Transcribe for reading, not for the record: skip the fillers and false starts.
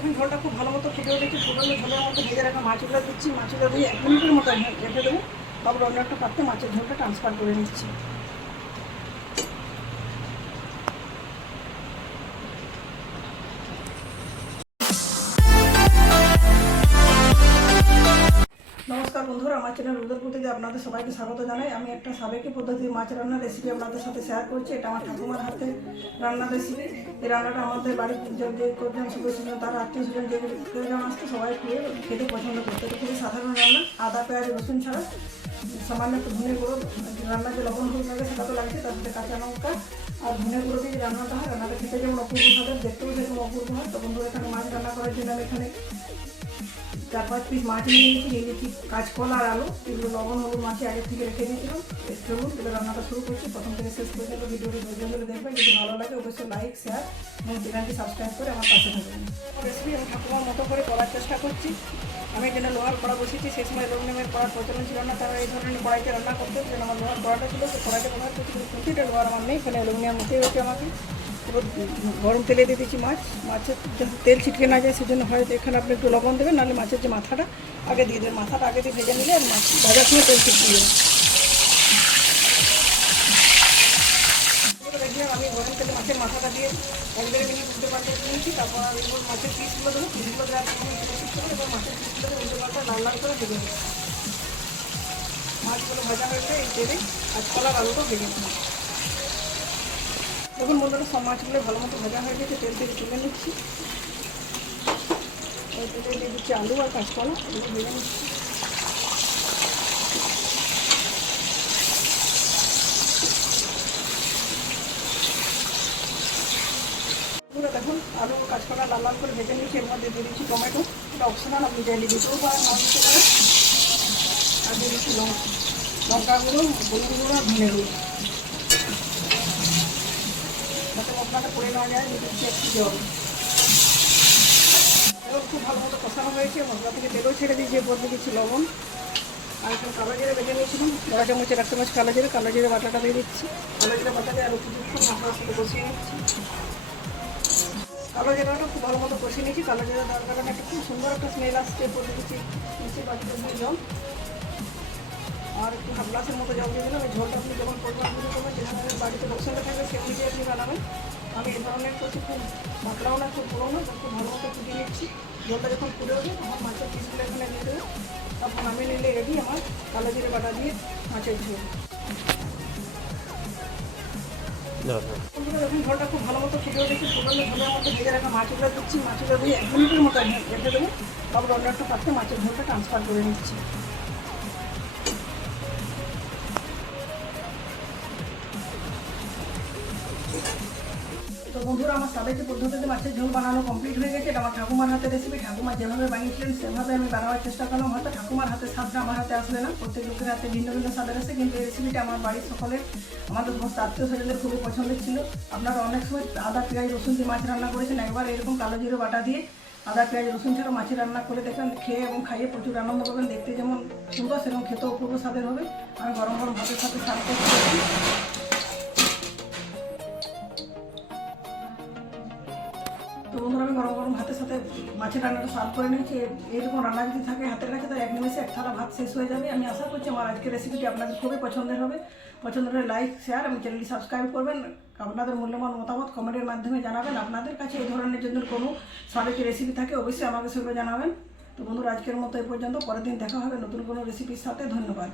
দেখুন ঝোলটা খুব ভালো মতো ফুটে উঠেছে। ফুটানো ঝোলের মতো ভেজে রাখা মাছগুলো দিচ্ছি। মাছগুলো দিয়ে 1 মিনিটের মতো রেখে দেবো। তারপর অন্য একটা পাত্রে মাছের ঝোলটা ট্রান্সফার করে নিচ্ছি। নমস্কার বন্ধুরা, আমার চ্যানেল উদয়পুরীতে আপনাদের সবাইকে স্বাগত জানাই। আমি একটা সাবেকি পদ্ধতির মাছ রান্নার রেসিপি আপনাদের সাথে শেয়ার করছি। এটা আমার ঠাকুমার হাতে রান্নার রেসিপি। এই রান্নাটা আমাদের বাড়ির যে কজন সদস্য তার আত্মীয় স্বজন যে কেউজন আসতো সবাই খেতে পছন্দ করতো। এটা খুবই সাধারণ রান্না, আদা পেঁয়াজ রসুন ছাড়া। সামান্য একটু ধনে গুঁড়ো, রান্নার যে লবণ হলুদ লাগে সেটা তো লাগছে, তার সাথে কাঁচা লঙ্কা আর ধনে গুঁড়ো দিয়ে রান্নাটা হয়। রান্নাটা খেতে যেমন অপূর্ব স্বাদের, দেখতেও যেরকম অপূর্ব হয়। তো বন্ধুরা, এখানে মাছ রান্না করার জন্য আমি এখানে 4-5 পিস মাছ নিয়ে নিয়েছি কাঁচকলা আর আলু। এগুলো লবণ হলুদ মাছে আগে থেকে রেখে দিয়েছিলাম। চলুন এবার রান্নাটা শুরু করছি। প্রথম থেকে শেষ পর্যন্ত ভিডিওটি ধৈর্য ধরে দেখবেন। যদি ভালো লাগে অবশ্যই লাইক শেয়ার এবং চ্যানেলটি সাবস্ক্রাইব করে আমার পাশে থাকবেন। রেসিপি আমি ঠাকুমার মতো করে করার চেষ্টা করছি। আমি এখানে লোহার কড়া বসিয়েছি। সেই সময় অ্যালুমিনিয়ামের কড়ার প্রচলন ছিল না, তারা এই ধরনের কড়াইতে রান্না করতে যেন আমার লোহার কড়াটা ছিল। সেই কড়াইটা ব্যবহার করছি, কিন্তু প্রতিটা লোহার আমার নেই। এখানে অ্যালুমিনিয়াম নিতে হয়েছে আমাকে। এবার গরম তেলে দিয়ে দিচ্ছি মাছের যাতে তেল ছিটকে না যায় সেজন্য হয়তো এখানে আপনি একটু লবণ দেবেন, নাহলে মাছের যে মাথাটা আগে দিয়ে দেবেন। মাথাটা আগে দিয়ে ভেজে নিলে আর মাছ ভাজার সময় তেল ছিটকে যাবে। দেখলাম আমি গরম তেলে মাছের মাথাটা দিয়ে 1-1.5 মিনিট উল্টে পাল্টে নিয়েছি। তারপর এবার মাছের পিসগুলো দেবো। পিসগুলো দেওয়ার পর এবার মাছের পিসগুলোকে উল্টে পাল্টে লাল লাল করে ভেজে নেব। মাছগুলো ভাজা হয়েছে এই তেলে কাঁচকলা আলুটা ভেজে নেব। দেখুন বন্ধুরা, সব মাছগুলো ভালো মতো ভাজা হয়ে গেছে। তেল থেকে তুলে নিচ্ছি। ওই তেলে দিয়ে দিচ্ছি আলু আর কাঁচকলা, এগুলো ভেজে নিচ্ছি। দেখুন আলু কাঁচকলা লাল লাল করে ভেজে নিচ্ছি। এর মধ্যে দিয়ে দিচ্ছি টমেটো। এটা অপশনাল, আপনি চাইলে দিতেও পারেন, না দিতে পারেন। আর দিয়ে দিচ্ছি লঙ্কা গুঁড়ো, হলুদ গুঁড়ো আর ধনে গুঁড়ো। যাতে মশলাটা পড়ে না যায়, দিয়ে দিচ্ছি একটু জল। এবার খুব ভালো মতো কষানো হয়েছে। মশলা থেকে তেলও ছেড়ে দিয়েছি। এরপর দিয়ে দিচ্ছি লবণ। আর একটু কালো জিরে ভেজে নিয়েছিলাম। 1 চামচের 1 চামচ কালো জিরে বাটাটা দিয়ে দিচ্ছি। কালো জিরে বাটাতে আরও কিছুক্ষণ মশলার সাথে কষিয়ে নিচ্ছি। কালো জিরাটা খুব ভালো মতো কষিয়ে নিয়েছি। কালো জিরা দেওয়ার কারণে একটা খুব সুন্দর একটা স্মেল আসছে। এরপর দিচ্ছি মিষ্টি বাটিতে দিয়ে জল আর একটু হাফ গ্লাসের মতো জল দিয়ে দিলাম। এই ঝোলটা আপনি যখন পরিমাণ বুঝে করবেন, যেখানে বাড়িতে লোকসানটা থাকবে সে অনুযায়ী আপনি বানাবেন। আমি এই ধরনের করছি, খুব পাতলাও না খুব পুরো না, খুব ভালো মতো ফুটিয়ে নিচ্ছি। ঝোলটা যখন ফুটে ওঠে তখন মাছের পিসগুলো এখানে দিয়ে দেবো। তখন আমি নিলে রেডি আমার কালো জিরে বাটা দিয়ে মাছের ঝোল। দেখুন ঝোলটা খুব ভালো মতো ফুটে উঠেছে। ফুটানো ঝোলের মতো ভেজে রাখা মাছগুলো দিচ্ছি। মাছগুলো দিয়ে 1 মিনিটের মতো রেখে দেবো। তারপর অন্য একটা পাত্রে মাছের ঝোলটা ট্রান্সফার করে নিচ্ছি। তো বন্ধুরা, আমার সাবেকি পদ্ধতিতে মাছের ঝোল বানানো কমপ্লিট হয়ে গেছে। এটা আমার ঠাকুমার হাতের রেসিপি। ঠাকুমা যেভাবে বানিয়েছিলেন সেভাবে আমি বানাবার চেষ্টা করলাম। হয়তো ঠাকুমার হাতের স্বাদটা আমার হাতে আসবে না, প্রত্যেক লোকের হাতে ভিন্ন ভিন্ন স্বাদের আসে, কিন্তু এই রেসিপিটা আমার বাড়ির সকলের, আমাদের সমস্ত আত্মীয় স্বজনদের খুবই পছন্দের ছিল। আপনারা অনেক সময় আদা পেঁয়াজ রসুন দিয়ে মাছ রান্না করেছেন। একবার এরকম কালো জিরে বাটা দিয়ে আদা পেঁয়াজ রসুন ছাড়া মাছের রান্না করে দেখবেন, খেয়ে এবং খাইয়ে প্রচুর আনন্দ পাবেন। দেখতে যেমন সুন্দর সেরকম খেতেও অপূর্ব স্বাদের হবে। আমি গরম গরম ভাতের সাথে সার্ভ করছি। তো বন্ধুরা, আমি গরম গরম ভাতের সাথে মাছের রান্নাটা সার্ভ করে নিয়েছি। এরকম রান্না যদি থাকে হাতের কাছে, তার 1 নিমেষে 1 থালা ভাত শেষ হয়ে যাবে। আমি আশা করছি আমার আজকের রেসিপিটি আপনাদের খুবই পছন্দের হবে। পছন্দ হলে লাইক শেয়ার এবং চ্যানেলটি সাবস্ক্রাইব করবেন। আপনাদের মূল্যবান মতামত কমেন্টের মাধ্যমে জানাবেন। আপনাদের কাছে এই ধরনের যদি কোনো সাবেকি রেসিপি থাকে অবশ্যই আমাকে সেগুলো জানাবেন। তো বন্ধুরা, আজকের মতো এই পর্যন্ত। পরের দিন দেখা হবে নতুন কোনো রেসিপির সাথে। ধন্যবাদ।